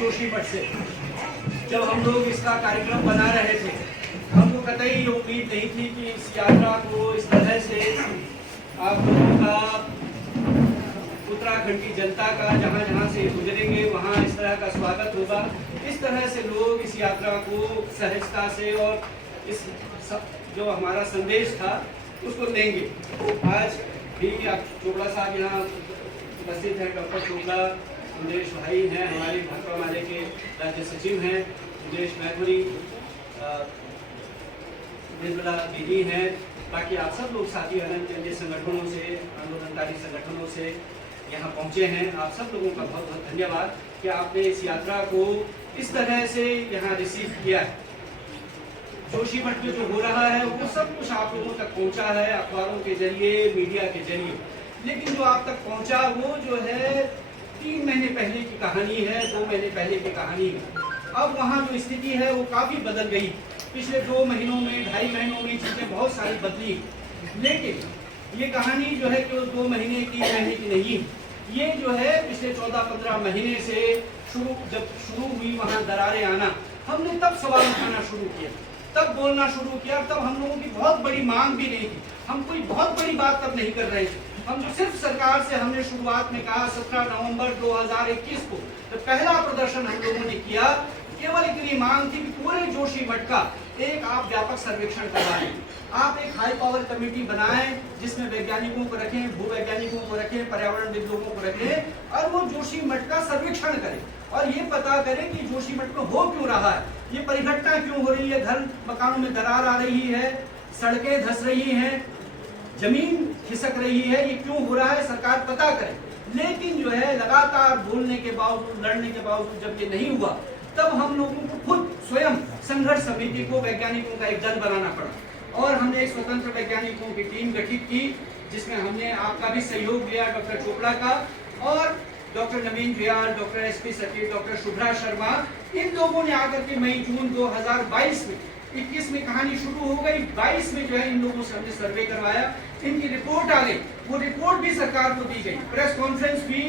जोशीमठ से जब हम लोग इसका कार्यक्रम बना रहे थे, हमको कतई ये उम्मीद नहीं थी कि इस यात्रा को इस तरह से आप लोगों का, उत्तराखंड की जनता का, जहाँ जहाँ से गुजरेंगे वहाँ इस तरह का स्वागत होगा। इस तरह से लोग इस यात्रा को सहजता से और इस जो हमारा संदेश था उसको लेंगे। आज भी आप चोपड़ा साहब यहाँ उपस्थित हैं, डॉक्टर चोपड़ा सुदेश भाई हैं, हमारे भाजपा माले के राज्य सचिव हैं, सुदेश मैथुरी, निर्मला दीदी हैं, बाकी आप सब लोग साथी अनंत जन संगठनों से, आंदोलनकारी संगठनों से यहाँ पहुँचे हैं। आप सब लोगों का बहुत बहुत धन्यवाद कि आपने इस यात्रा को इस तरह से यहाँ रिसीव किया है। जोशीमठ में जो हो रहा है वो सब कुछ आप लोगों तक पहुँचा है, अखबारों के जरिए, मीडिया के जरिए, लेकिन जो आप तक पहुँचा वो जो है 3 महीने पहले की कहानी है, 2 महीने पहले की कहानी है। अब वहाँ जो स्थिति है वो काफ़ी बदल गई। पिछले 2 महीनों में, 2.5 महीनों में चीज़ें बहुत सारी बदली, लेकिन ये कहानी जो है कि 2 महीने की नहीं, ये जो है पिछले 14-15 महीने से जब शुरू हुई वहाँ दरारें आना, हमने तब सवाल उठाना शुरू किया, तब बोलना शुरू किया। तब हम लोगों की बहुत बड़ी मांग भी नहीं थी, हम कोई बहुत बड़ी बात तब नहीं कर रहे थे। हम जो सिर्फ सरकार से हमने शुरुआत में कहा 17 नवंबर 2021 को तो पहला प्रदर्शन हम लोगों ने किया, केवल इतनी मांग थी कि पूरे जोशीमठ का एक आप व्यापक सर्वेक्षण करवाएं, आप एक हाई पावर कमेटी बनाएं जिसमें वैज्ञानिकों को रखें, भूवैज्ञानिकों को रखें, पर्यावरणविदों को रखें और वो जोशीमठ का सर्वेक्षण करें और ये पता करें कि जोशीमठ में हो क्यों रहा है, ये परिघटना क्यों हो रही है, घर मकानों में दरार आ रही है, सड़कें धंस रही हैं, जमीन खिसक रही है, ये क्यों हो रहा है, सरकार पता करे। लेकिन जो है लगातार बोलने के बावजूद, लड़ने के बावजूद जब ये नहीं हुआ, तब हम लोगों को खुद स्वयं संघर्ष समिति को, वैज्ञानिकों का एक दल बनाना पड़ा और हमने एक स्वतंत्र वैज्ञानिकों की टीम गठित की जिसमें हमने आपका भी सहयोग लिया, डॉक्टर चोपड़ा का और डॉक्टर नवीन व्याल, डॉक्टर एसपी सचिव, डॉक्टर शुभ्रा शर्मा, इन लोगों ने आकर के मई-जून 2022 में, 21 में कहानी शुरू हो गई, 22 में जो है इन लोगों से हमने सर्वे करवाया, इनकी रिपोर्ट आ गई, वो रिपोर्ट भी सरकार को दी गई, प्रेस कॉन्फ्रेंस भी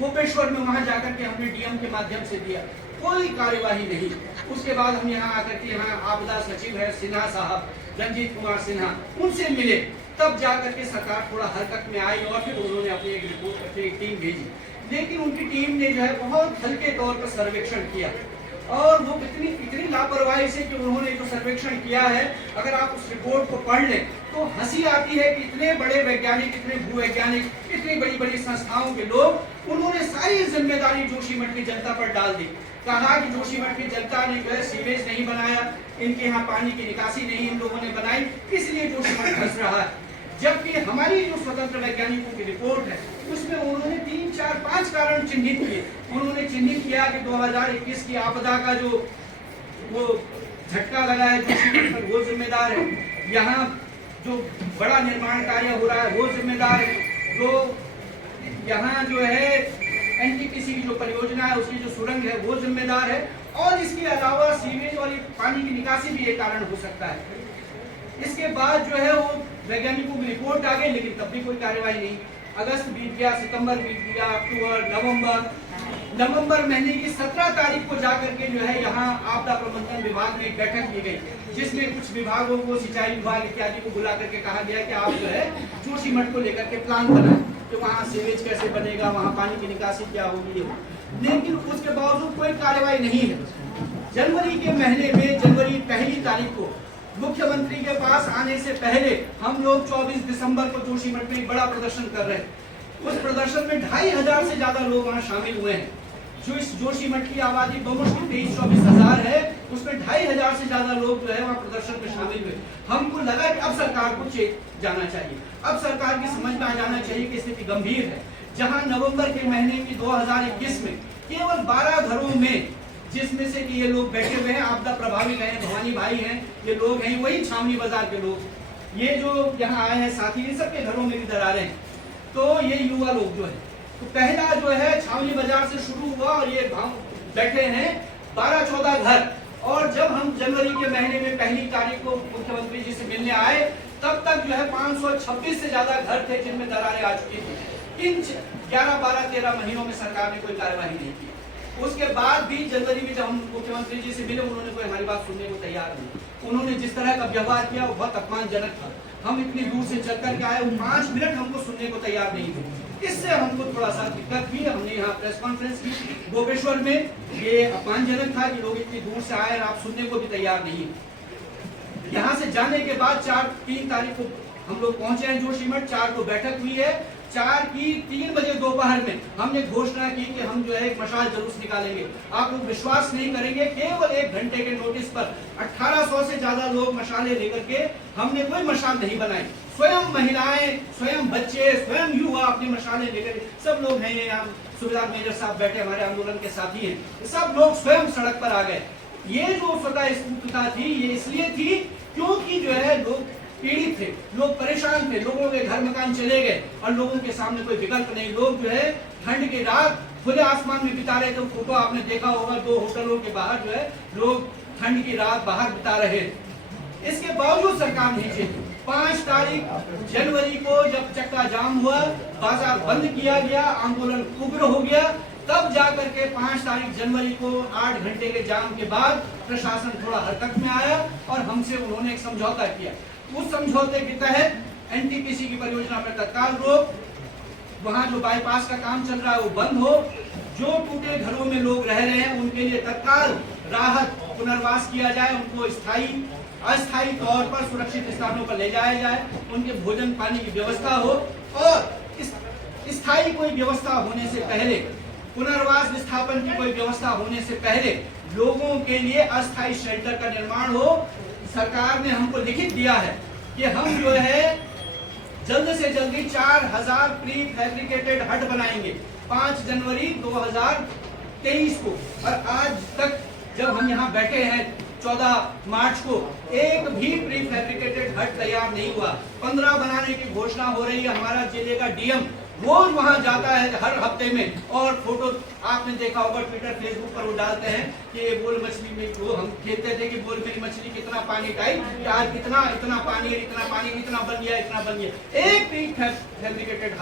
गोपेश्वर में वहां जाकर के हमने डीएम के माध्यम से दिया, कोई कार्यवाही नहीं। उसके बाद हम यहाँ आकर के, यहाँ आपदा सचिव है सिन्हा साहब, रंजीत कुमार सिन्हा, उनसे मिले, तब जाकर के सरकार थोड़ा हरकत में आई और फिर उन्होंने अपनी एक रिपोर्ट, अपनी एक टीम भेजी। लेकिन उनकी टीम ने जो है बहुत हल्के तौर पर सर्वेक्षण किया और वो इतनी लापरवाही से कि उन्होंने जो सर्वेक्षण किया है, अगर आप उस रिपोर्ट को पढ़ लें तो हंसी आती है कि इतने बड़े वैज्ञानिक, इतने भूवैज्ञानिक, इतनी बड़ी बड़ी संस्थाओं के लोग, उन्होंने सारी जिम्मेदारी जोशीमठ की जनता पर डाल दी। कहा कि जोशीमठ की जनता ने जो है सीवेज नहीं बनाया, इनके यहाँ पानी की निकासी नहीं इन लोगों ने बनाई, इसलिए जोशीमठ धंस रहा है। जबकि हमारी जो स्वतंत्र वैज्ञानिकों की रिपोर्ट है उसमें उन्होंने 3, 4, 5 कारण चिन्हित किए। उन्होंने चिन्हित किया कि 2021 की आपदा का जो वो झटका लगा है जोशीमठ पर वो जिम्मेदार है, यहाँ जो बड़ा निर्माण कार्य हो रहा है वो जिम्मेदार है, जो यहाँ जो है एनटीपीसी की जो परियोजना है उसकी जो सुरंग है वो जिम्मेदार है और इसके अलावा सीवेज और पानी की निकासी भी एक कारण हो सकता है। इसके बाद जो है वो वैज्ञानिकों की रिपोर्ट आ गई, लेकिन तब भी कोई कार्यवाही नहीं। अगस्त बीत गया, सितंबर बीत गया, अक्टूबर, नवंबर महीने की 17 तारीख को जाकर के जो है यहाँ आपदा प्रबंधन विभाग में एक बैठक की गई, जिसमें कुछ विभागों को, सिंचाई विभाग इत्यादि को बुला करके कहा गया कि आप जो है जोशीमठ को लेकर के प्लान बनाएं कि वहाँ सीवेज कैसे बनेगा, वहाँ पानी की निकासी क्या होगी। लेकिन उसके बावजूद कोई कार्रवाई नहीं है। जनवरी के महीने में, जनवरी 1 तारीख को मुख्यमंत्री के पास आने से पहले हम लोग 24 दिसंबर को जोशीमठ में एक बड़ा प्रदर्शन कर रहे हैं। उस प्रदर्शन में 2500 से ज्यादा लोग वहाँ शामिल हुए हैं। जो इस जोशीमठ की आबादी बमुश्किल 23-24 हजार है, उसमें 2500 से ज्यादा लोग जो है वहाँ प्रदर्शन में शामिल हुए। हमको लगा कि अब सरकार को चेत जाना चाहिए, अब सरकार की समझ में आ जाना चाहिए कि स्थिति गंभीर है। जहाँ नवंबर के महीने की 2021 में केवल 12 घरों में, जिसमें से कि ये लोग बैठे हुए हैं, आपदा प्रभावित हैं, भवानी भाई हैं, ये लोग हैं वही छावनी बाजार के लोग, ये जो यहाँ आए हैं साथी, इन सबके घरों में भी दरारें हैं। तो ये युवा लोग जो है, तो पहला जो है छावनी बाजार से शुरू हुआ और ये बैठे हैं 12-14 घर। और जब हम जनवरी के महीने में 1 तारीख को मुख्यमंत्री जी से मिलने आए, तब तक जो है 526 से ज्यादा घर थे जिनमें दरारें आ चुकी थी। इन 11, 12, 13 महीनों में सरकार ने कोई कार्यवाही नहीं की। उसके बाद भी जनवरी में जब हम मुख्यमंत्री जी से मिले, उन्होंने कोई हमारी बात सुनने को तैयार नहीं। उन्होंने जिस तरह का व्यवहार किया वो बहुत अपमानजनक था। हम इतनी दूर से चल कर के आए, वो 5 मिनट हमको सुनने को तैयार नहीं थे। इससे हमको थोड़ा सा दिक्कत हुई। हमने यहाँ प्रेस कॉन्फ्रेंस की गोपेश्वर में। ये अपमानजनक था कि लोग इतनी दूर से आए और आप सुनने को भी तैयार नहीं। यहाँ से जाने के बाद 3 तारीख को हम लोग पहुंचे हैं जोशीमठ। 4 को बैठक हुई है। 4 की 3 बजे दोपहर में हमने घोषणा की कि हम जो है एक मशाल जुलूस निकालेंगे। आप लोग विश्वास नहीं करेंगे, केवल 1 घंटे के नोटिस पर 1800 से ज्यादा लोग मशाले लेकर के, हमने कोई मशाल नहीं बनाई। स्वयं महिलाएं, स्वयं बच्चे, स्वयं युवा अपनी मशाले लेकर, सब लोग हैं यहाँ, सुबेदार मेजर साहब बैठे हमारे आंदोलन के साथी हैं, सब लोग स्वयं सड़क पर आ गए। ये जो स्वतः स्फूर्तता थी, ये इसलिए थी क्योंकि जो है लोग पीड़ित थे, लोग परेशान थे, लोगों के घर मकान चले गए और लोगों के सामने कोई विकल्प नहीं। लोग जो है ठंड की रात खुले आसमान में बिता रहे थे। फोटो आपने देखा होगा, 2 होटलों के बाहर जो है लोग ठंड की रात बाहर बिता रहे। इसके बावजूद सरकार नहीं चली। 5 तारीख जनवरी को जब चक्का जाम हुआ, बाजार बंद किया गया, आंदोलन उग्र हो गया, तब जाकर के 5 तारीख जनवरी को 8 घंटे के जाम के बाद प्रशासन थोड़ा हरकत में आया और हमसे उन्होंने एक समझौता किया। उस समझौते के तहत एनटीपीसी की परियोजना पर तत्काल रोक, वहां जो बाईपास का काम चल रहा है वो बंद हो, जो टूटे घरों में लोग रह रहे हैं उनके लिए तत्काल राहत पुनर्वास किया जाए, उनको अस्थायी तौर पर सुरक्षित स्थानों पर ले जाया जाए, उनके भोजन पानी की व्यवस्था हो और स्थायी कोई व्यवस्था होने से पहले, पुनर्वास विस्थापन की कोई व्यवस्था होने से पहले लोगों के लिए अस्थायी शेल्टर का निर्माण हो। सरकार ने हमको लिखित दिया है कि हम जो है जल्द से जल्दी 4000 प्री फैब्रिकेटेड हट बनाएंगे 5 जनवरी 2023 को। और आज तक जब हम यहाँ बैठे हैं 14 मार्च को, एक भी प्री फैब्रिकेटेड हट तैयार नहीं हुआ। 15 बनाने की घोषणा हो रही है। हमारा जिले का डीएम रोज वहां जाता है हर हफ्ते में, और फोटो आपने देखा होगा ट्विटर फेसबुक पर वो डालते हैं कि बोल मछली में, वो हम खेलते थे कि बोल मेरी मछली कितना पानी टाइट, कि आज इतना पानी है, इतना पानी, इतना बन गया, इतना बन गया। एक भी फैब्रिकेटेड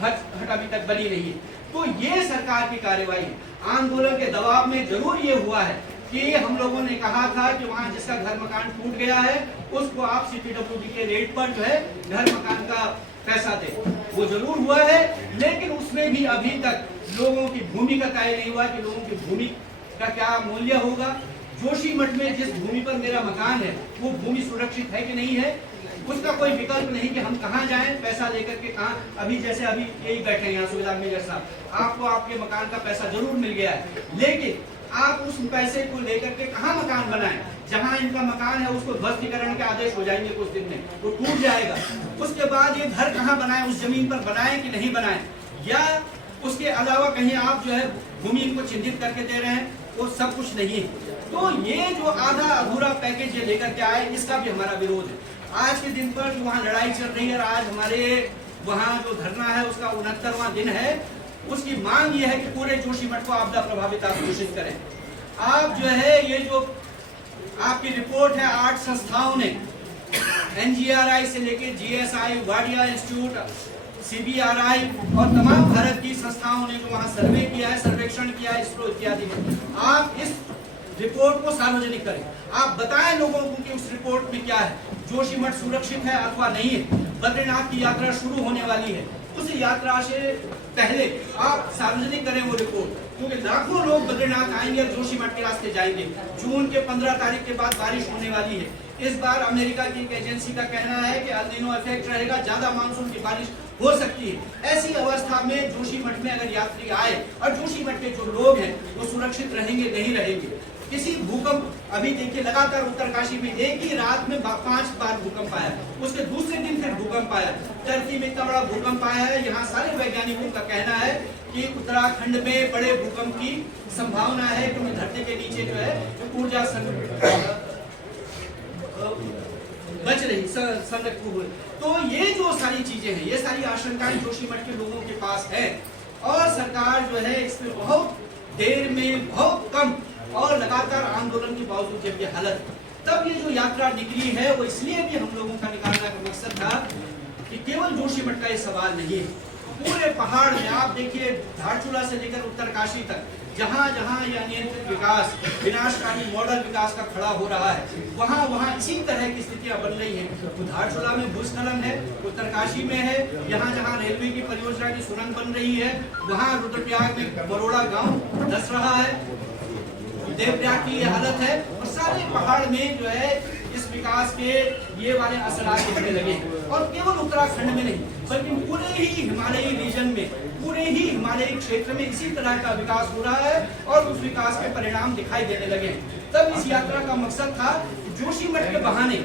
हट अभी तक बनी नहीं है। तो ये सरकार की कार्यवाही आंदोलन के दबाव में जरूर ये हुआ है कि हम लोगों ने कहा था कि वहां जिसका घर मकान टूट गया है उसको आप सीपीडब्ल्यूडी के रेट पर जो है घर मकान का पैसा दे। वो जरूर हुआ है, लेकिन उसमें भी अभी तक लोगों की भूमि का तय नहीं हुआ कि लोगों की भूमि का क्या मूल्य होगा। जोशीमठ में जिस भूमि पर मेरा मकान है वो भूमि सुरक्षित है कि नहीं है, उसका कोई विकल्प नहीं कि हम कहाँ जाएं पैसा लेकर के। कहाँ अभी जैसे अभी यही बैठे हैं यहाँ सुबेदार मेजर साहब, आपको आपके मकान का पैसा जरूर मिल गया है, लेकिन आप उस पैसे को लेकर के कहाँ मकान बनाएं। जहां इनका मकान है उसको ध्वस्तीकरण के आदेश हो जाएंगे कुछ दिन में, वो टूट जाएगा। उसके बाद ये घर कहाँ बनाएं, उस जमीन पर बनाएं कि नहीं बनाएं, या उसके अलावा कहीं आप जो है भूमि को चिन्हित करके दे रहे हैं, वो सब कुछ नहीं है। तो ये जो आधा अधूरा पैकेज ये लेकर के आए, इसका भी हमारा विरोध है। आज के दिन पर जो वहाँ लड़ाई चल रही है, आज हमारे वहाँ जो धरना है उसका 69वां दिन है, उसकी मांग ये है कि पूरे जोशीमठ को आपदा प्रभावित आप घोषित करें। आप जो है ये जो आपकी रिपोर्ट है 8 संस्थाओं ने, एनजीआरआई से लेके जीएसआई, वाडिया इंस्टीट्यूट, सीबीआरआई और तमाम भारत की संस्थाओं ने जो वहां सर्वे किया है, सर्वेक्षण किया है, इसरो इत्यादि में, आप इस रिपोर्ट को सार्वजनिक करें। आप बताएं लोगों को कि उस रिपोर्ट में क्या है, जोशीमठ सुरक्षित है अथवा नहीं है। बद्रीनाथ की यात्रा शुरू होने वाली है, उस यात्रा से पहले आप सार्वजनिक करें वो रिपोर्ट, क्योंकि लाखों लोग बद्रीनाथ आएंगे और जोशीमठ के रास्ते जाएंगे। जून के 15 तारीख के बाद बारिश होने वाली है। इस बार अमेरिका की एक एजेंसी का कहना है कि एल नीनो इफेक्ट रहेगा, ज्यादा मानसून की बारिश हो सकती है। ऐसी अवस्था में जोशीमठ में अगर यात्री आए और जोशीमठ के जो लोग हैं वो सुरक्षित रहेंगे नहीं रहेंगे। किसी भूकंप, अभी देखिए लगातार उत्तरकाशी में एक ही रात में 5 बार भूकंप आया, उसके दूसरे दिन फिर भूकंप आया। टर्की में इतना बड़ा भूकंप आया है। यहाँ सारे वैज्ञानिकों का कहना है कि उत्तराखंड में बड़े भूकंप की संभावना है, क्योंकि धरती के नीचे जो है ऊर्जा बच रही संरक्षित हुई। तो ये जो सारी चीजें हैं, ये सारी आशंकाएं जोशीमठ के लोगों के पास है, और सरकार जो है इस पे बहुत देर में, बहुत कम और लगातार आंदोलन के बावजूद जब ये हालत, तब ये जो यात्रा निकली है वो इसलिए भी हम लोगों का निकालने का मकसद था कि केवल जोशीमठ का ये सवाल नहीं है, पूरे पहाड़ में आप देखिए धारचूला से लेकर उत्तरकाशी तक जहाँ जहाँ यह अनियंत्रित विकास, विनाशकारी मॉडल विकास का खड़ा हो रहा है, वहाँ वहाँ इसी तरह की स्थितियां बन रही हैं। धारचूला में भूस्खलन है, उत्तरकाशी में है, यहाँ जहाँ रेलवे की परियोजना की सुरंग बन रही है, वहाँ रुद्रप्रयाग में बरोड़ा गांव धंस रहा है, देवप्रयाग की ये हालत है, और सारे पहाड़ में जो है इस विकास के ये वाले असरात दिखने लगे। और केवल उत्तराखंड में नहीं, बल्कि पूरे ही हिमालयी रीजन में, पूरे ही हिमालयी क्षेत्र में इसी तरह का विकास हो रहा है और उस विकास के परिणाम दिखाई देने लगे। तब इस यात्रा का मकसद था जोशीमठ के बहाने,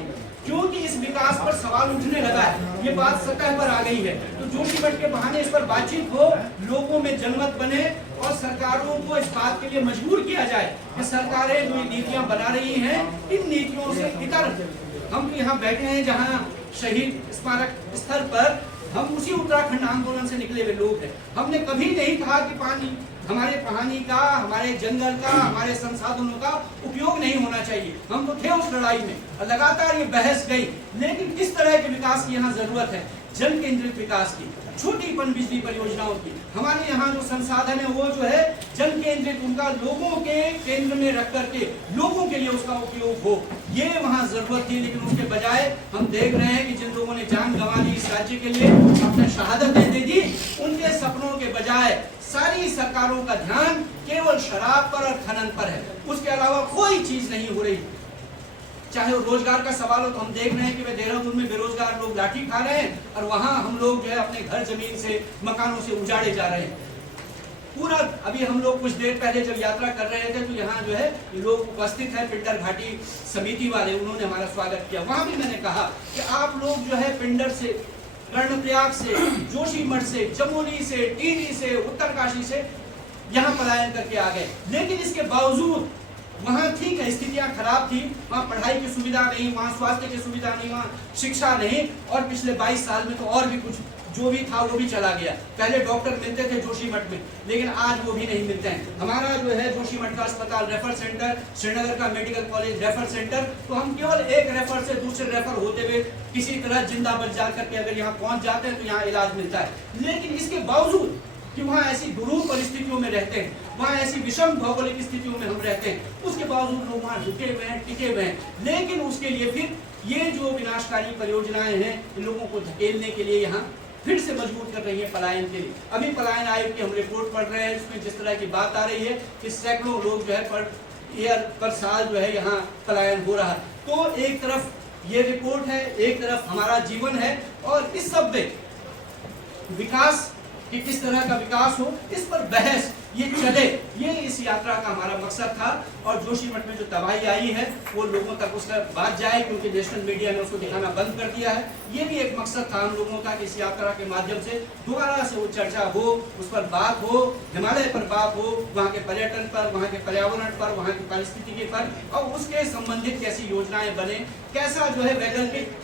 क्योंकि इस विकास पर सवाल उठने लगा है, ये बात सतह पर आ गई है, तो जोशीमठ के बहाने इस पर बातचीत हो, लोगों में जनमत बने और सरकारों को इस बात के लिए मजबूर किया जाए कि सरकारें जो नीतियां बना रही हैं, इन नीतियों से इतर हम यहाँ बैठे हैं जहाँ शहीद स्मारक स्थल पर, हम उसी उत्तराखंड आंदोलन से निकले हुए लोग हैं। हमने कभी नहीं कहा कि पानी हमारे पानी का, हमारे जंगल का, हमारे संसाधनों का उपयोग नहीं होना चाहिए। हम तो थे उस लड़ाई में और लगातार ये बहस गई, लेकिन किस तरह के विकास की यहाँ जरूरत है? जन केंद्रित विकास की, छोटी पनबिजली परियोजनाओं की। हमारे यहाँ जो संसाधन है वो जो है जन केंद्रित, उनका लोगों के केंद्र में रख करके लोगों के लिए उसका उपयोग हो, ये वहाँ जरूरत थी। लेकिन उसके बजाय हम देख रहे हैं कि जिन लोगों ने जान गंवा ली इस राज्य के लिए, अपने शहादतें दे दी, उनके सपनों के बजाय सारी सरकारों का ध्यान केवल शराब पर और खनन पर है, उसके अलावा कोई चीज नहीं हो रही। चाहे वो रोजगार का सवाल हो, तो हम देख रहे हैं कि वे देहरादून में बेरोजगार लोग लाठी खा रहे हैं और वहां हम लोग जो है अपने घर जमीन से, मकानों से उजाड़े जा रहे हैं। पूरा अभी हम लोग कुछ देर पहले जब यात्रा कर रहे थे तो यहाँ जो है लोग उपस्थित है, पिंडर घाटी समिति वाले, उन्होंने हमारा स्वागत किया। वहां भी मैंने कहा कि आप लोग जो है पिंडर से, कर्णप्रयाग से, जोशीमठ से, चमोली से, टिहरी से, उत्तरकाशी से यहाँ पलायन करके आ गए। लेकिन इसके बावजूद वहाँ ठीक है, स्थितियाँ खराब थी, वहाँ पढ़ाई की सुविधा नहीं, वहाँ स्वास्थ्य की सुविधा नहीं, वहाँ शिक्षा नहीं, और पिछले 22 साल में तो और भी कुछ जो भी था वो भी चला गया। पहले डॉक्टर मिलते थे जोशीमठ में, लेकिन आज वो भी नहीं मिलते हैं। हमारा जो है जोशीमठ का अस्पताल रेफर सेंटर, श्रीनगर का मेडिकल कॉलेज रेफर सेंटर, तो हम केवल एक रेफर से दूसरे रेफर होते हुए किसी तरह जिंदा बच जा करके अगर यहाँ पहुंच जाते हैं तो यहाँ इलाज मिलता है। लेकिन इसके बावजूद कि वहाँ ऐसी दुरूह परिस्थितियों में रहते हैं, वहाँ ऐसी विषम भौगोलिक स्थितियों में हम रहते हैं, उसके बावजूद लोग वहाँ रुके हुए हैं, टिके हुए हैं। लेकिन उसके लिए फिर ये जो विनाशकारी परियोजनाएं हैं, इन लोगों को धकेलने के लिए यहाँ फिर से मजबूर कर रही है पलायन के लिए। अभी पलायन आयोग की हम रिपोर्ट पढ़ रहे हैं, इसमें जिस तरह की बात आ रही है कि सैकड़ों लोग जो है पर साल जो है यहाँ पलायन हो रहा है। तो एक तरफ ये रिपोर्ट है, एक तरफ हमारा जीवन है, और इस सब में विकास कि किस तरह का विकास हो, इस पर बहस ये चले, ये इस यात्रा का हमारा मकसद था। और जोशीमठ में जो तबाही आई है वो लोगों तक उसका बात जाए, क्योंकि नेशनल मीडिया ने उसको दिखाना बंद कर दिया है। ये भी एक मकसद था हम लोगों का कि इस यात्रा के माध्यम से दोबारा से वो चर्चा हो, उस पर बात हो, हिमालय पर बात हो, वहाँ के पर्यटन पर, वहाँ के पर्यावरण पर, वहाँ की पारिस्थितिकी पर, और उसके संबंधित कैसी योजनाएं बने, कैसा जो है वैकल्पिक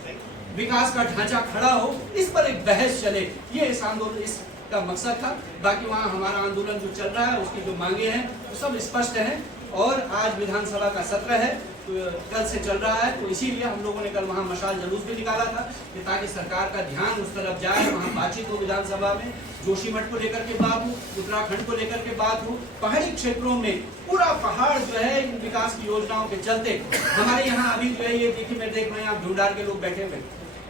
विकास का ढांचा खड़ा हो, इस पर एक बहस चले, ये इस आंदोलन का मकसद था। बाकी वहाँ हमारा आंदोलन जो चल रहा है, उसकी जो मांगे हैं वो सब स्पष्ट हैं। और आज विधानसभा का सत्र है, तो कल से चल रहा है, तो इसीलिए हम लोगों ने कल वहाँ मशाल जुलूस भी निकाला था कि ताकि सरकार का ध्यान उस तरफ जाए, वहाँ बातचीत हो विधानसभा में, जोशीमठ को लेकर के बात हो, उत्तराखंड को लेकर के बात हो, पहाड़ी क्षेत्रों में पूरा पहाड़ जो है इन विकास की योजनाओं के चलते हमारे यहाँ अभी जो है, ये देखिए मैं देख रहे हैं आप ढूंढार के लोग बैठे हुए,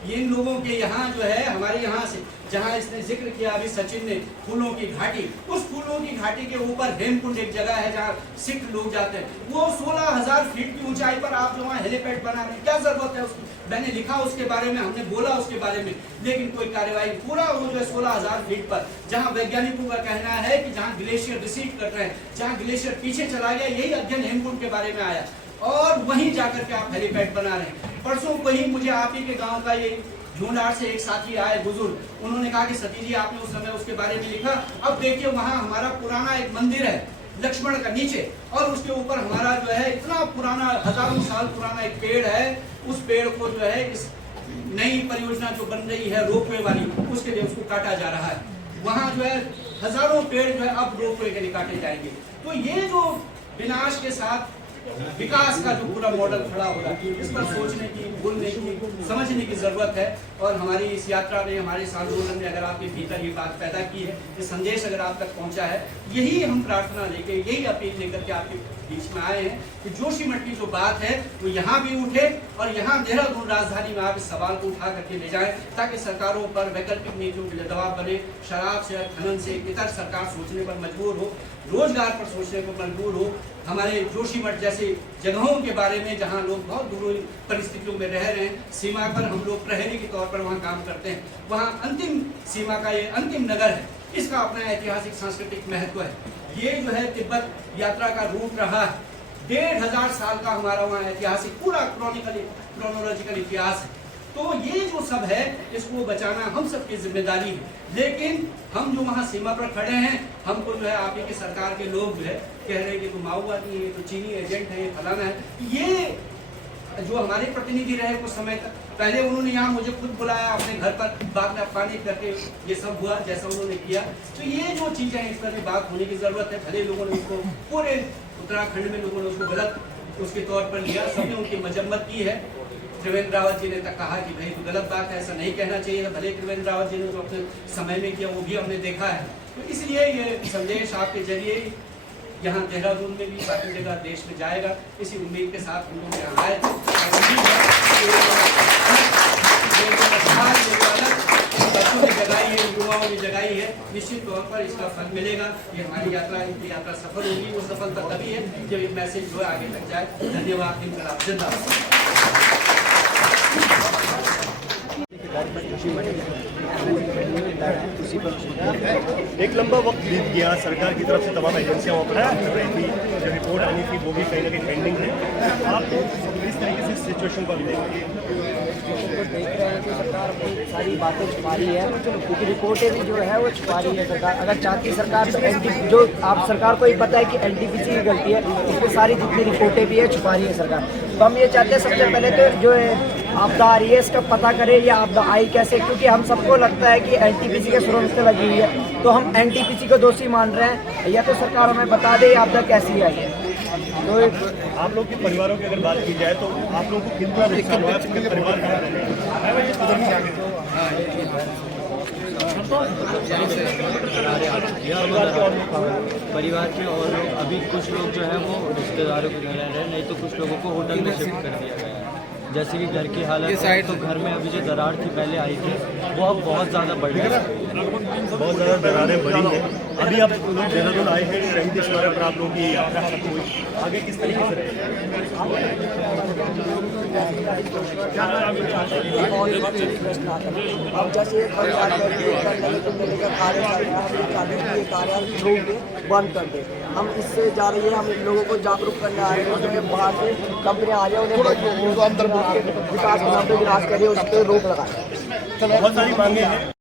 ये इन लोगों के यहाँ जो है, हमारे यहाँ से जहाँ इसने जिक्र किया अभी सचिन ने, फूलों की घाटी, उस फूलों की घाटी के ऊपर हेमकुंड एक जगह है जहाँ सिख लोग जाते हैं, वो 16,000 फीट की ऊंचाई पर आप जो वहाँ हेलीपैड बना रहे हैं, क्या जरूरत है उसकी? मैंने लिखा उसके बारे में, हमने बोला उसके बारे में, लेकिन कोई कार्यवाही। पूरा वो जो है 16,000 फीट पर, जहाँ वैज्ञानिकों का कहना है कि जहाँ ग्लेशियर रिसीड कर रहे हैं, जहाँ ग्लेशियर पीछे चला गया, यही अध्ययन हेमकुंड के बारे में आया, और वहीं जाकर के आप हेलीपैड बना रहे हैं। परसों को ही मुझे आप ही के गांव का ये झूंडार से एक साथी आए बुजुर्ग, उन्होंने कहा कि सती जी आपने उस समय उसके बारे में लिखा, अब देखिए वहाँ हमारा पुराना एक मंदिर है लक्ष्मण का नीचे, और उसके ऊपर हमारा जो है इतना पुराना, हजारों साल पुराना एक पेड़ है, उस पेड़ को जो है इस नई परियोजना जो बन रही है रोपवे वाली, उसके लिए उसको काटा जा रहा है। वहाँ जो है हजारों पेड़ जो है अब रोपवे के लिए काटे जाएंगे। तो ये जो विनाश के साथ विकास का जो पूरा मॉडल खड़ा हो रहा है, इस पर सोचने की, बोलने की, समझने की जरूरत है। और हमारी इस यात्रा में, हमारे इस आंदोलन में अगर आपके भीतर ये बात पैदा की है, ये संदेश अगर आप तक पहुंचा है, यही हम प्रार्थना लेके, यही अपील लेकर के आपके बीच में आए हैं कि जोशीमठ की जो बात है वो यहाँ भी उठे और यहाँ देहरादून राजधानी में आप इस सवाल को उठा करके ले जाएं, ताकि सरकारों पर वैकल्पिक नीतियों के लिए दबाव बने, शराब से, खनन से इतर सरकार सोचने पर मजबूर हो, रोजगार पर सोचने पर मजबूर हो। हमारे जोशीमठ जैसे जगहों के बारे में जहाँ लोग बहुत दूर परिस्थितियों में रह रहे हैं, सीमा पर हम लोग प्रहरी के तौर पर वहाँ काम करते हैं, वहाँ अंतिम सीमा का ये अंतिम नगर है, इसका अपना ऐतिहासिक सांस्कृतिक महत्व है। ये जो है तिब्बत यात्रा का रूट रहा है, 1500 साल का हमारा वहाँ ऐतिहासिक पूरा क्रोनोलॉजिकल इतिहास है। तो ये जो सब है, इसको बचाना हम सबकी जिम्मेदारी है। लेकिन हम जो वहाँ सीमा पर खड़े हैं, हमको जो है आप ही की सरकार के लोग जो है कह रहे हैं कि तो माओवादी है, तो चीनी एजेंट है, फलाना है। ये जो हमारे प्रतिनिधि रहे कुछ समय तक, पहले उन्होंने यहाँ मुझे खुद बुलाया अपने घर पर, बाद में अपमानित करके ये सब हुआ जैसा उन्होंने किया। तो ये जो चीज़ें हैं, इस पर भी बात होने की जरूरत है। भले लोगों ने उसको, पूरे उत्तराखंड में लोगों ने उसको गलत उसके तौर पर लिया, सबने उनकी मजम्मत की है। त्रिवेंद्र रावत जी ने तक कहा कि भाई तो गलत बात है, ऐसा नहीं कहना चाहिए। भले त्रिवेंद्र रावत जी ने जो अपने समय में किया वो भी हमने देखा है। तो इसलिए ये संदेश आपके जरिए यहाँ देहरादून में भी, बाकी जगह देश में जाएगा, इसी उम्मीद के साथ हम लोग यहाँ आए। बच्चों ने जगाई है, युवाओं ने जगाई है, निश्चित तौर पर इसका फल मिलेगा। ये हमारी यात्रा, इनकी यात्रा सफल होगी। वो सफलता तभी है जब ये मैसेज जो है आगे तक जाए। धन्यवाद। जिंदाबाद। एक लंबा वक्त बीत गया, सरकार की तरफ से तमाम एजेंसियां वहाँ पर काम कर रही थी, जो रिपोर्ट आनी थी वो भी कहीं ना कहीं पेंडिंग है। आप इस तरीके से सिचुएशन को देख रहे हैं कि सरकार अपनी सारी बातें छुपा रही है, क्योंकि रिपोर्टें भी जो है वो छुपा रही है सरकार। अगर चाहती सरकार तो जो आप सरकार को ही पता है कि एनटीपीसी की गलती है, इसमें सारी जितनी रिपोर्टें भी है छुपा रही है सरकार। तो हम ये चाहते हैं सबसे पहले तो जो आपदा आ रही है इसका पता करें, या आपदा आई कैसे, क्योंकि हम सबको लगता है कि एनटीपीसी के सुरंग से लगी हुई है, तो हम एनटीपीसी को दोषी मान रहे हैं। या तो सरकार हमें बता दे आपदा कैसी आई है। तो आप लोग के परिवारों की अगर बात की जाए तो आप लोगों को कितना नुकसान हुआ है? परिवार परिवार के और लोग, अभी कुछ लोग जो है वो रिश्तेदारों के घर रह रहे हैं, नहीं तो कुछ लोगों को होटल में शिफ्ट कर दिया गया है। जैसे कि घर की हालत है, तो घर में अभी जो दरार थी पहले आई थी वो अब बहुत ज़्यादा बढ़ गई है। बहुत ज़्यादा दरारें बढ़ी हैं। अभी आप लोग देहरादून आए हैं, शहीद स्मारक पर आप लोगों की यात्रा खत्म हुई, आगे किस तरीके से अब जैसे कार्यालय बंद कर दे, हम इससे जा रही है, हम इन लोगों को जागरूक करने आ रहे हैं। जो बाहर से कंपनियां आ रही है उन्हें विकास के नाम पे विनाश करिए, उस पर रोक लगाए। बहुत सारी मांगे हैं।